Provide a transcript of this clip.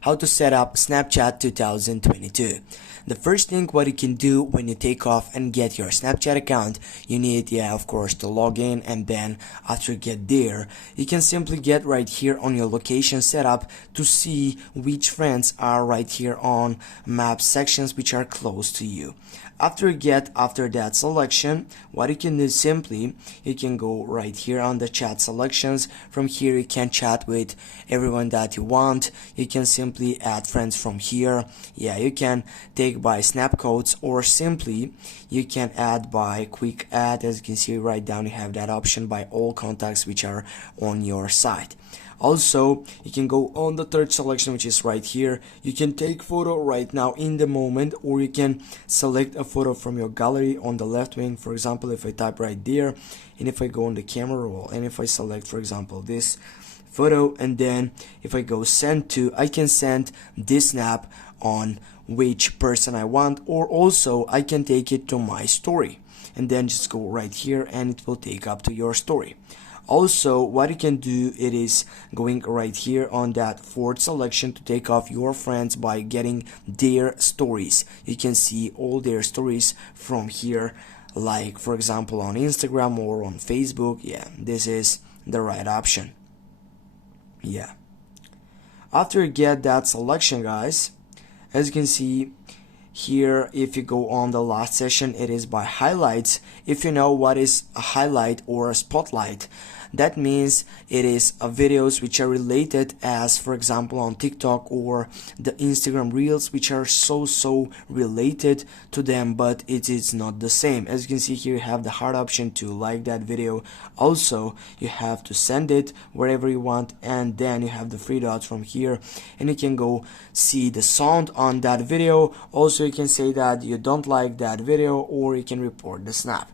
how to set up Snapchat 2022. The first thing what you can do when you take off and get your Snapchat account, you need, of course, to log in, and then after you get there, you can simply get right here on your location setup to see which friends are right here on map sections which are close to you. After that selection, what you can do is simply you can go right here on the chat selections. From here you can chat with everyone that you want. You can simply add friends from here. You can take by snap codes, or simply you can add by quick add. As you can see right down, you have that option by all contacts which are on your site. Also, you can go on the third selection, which is right here. You can take photo right now in the moment, or you can select a photo from your gallery on the left wing. For example, if I type right there, and if I go on the camera roll, and if I select, for example, this photo, and then if I go send to, I can send this snap on which person I want, or also I can take it to my story, and then just go right here and it will take up to your story. Also, what you can do, it is going right here on that fourth selection to take off your friends by getting their stories. You can see all their stories from here, like for example on Instagram or on Facebook. This is the right option. After you get that selection, guys, as you can see here, if you go on the last session, it is by highlights. If you know what is a highlight or a spotlight, that means it is videos which are related, as for example on TikTok or the Instagram Reels, which are so related to them, but it is not the same. As you can see here, you have the hard option to like that video. Also, you have to send it wherever you want, and then you have the three dots from here, and you can go see the sound on that video. Also, you can say that you don't like that video, or you can report the snap.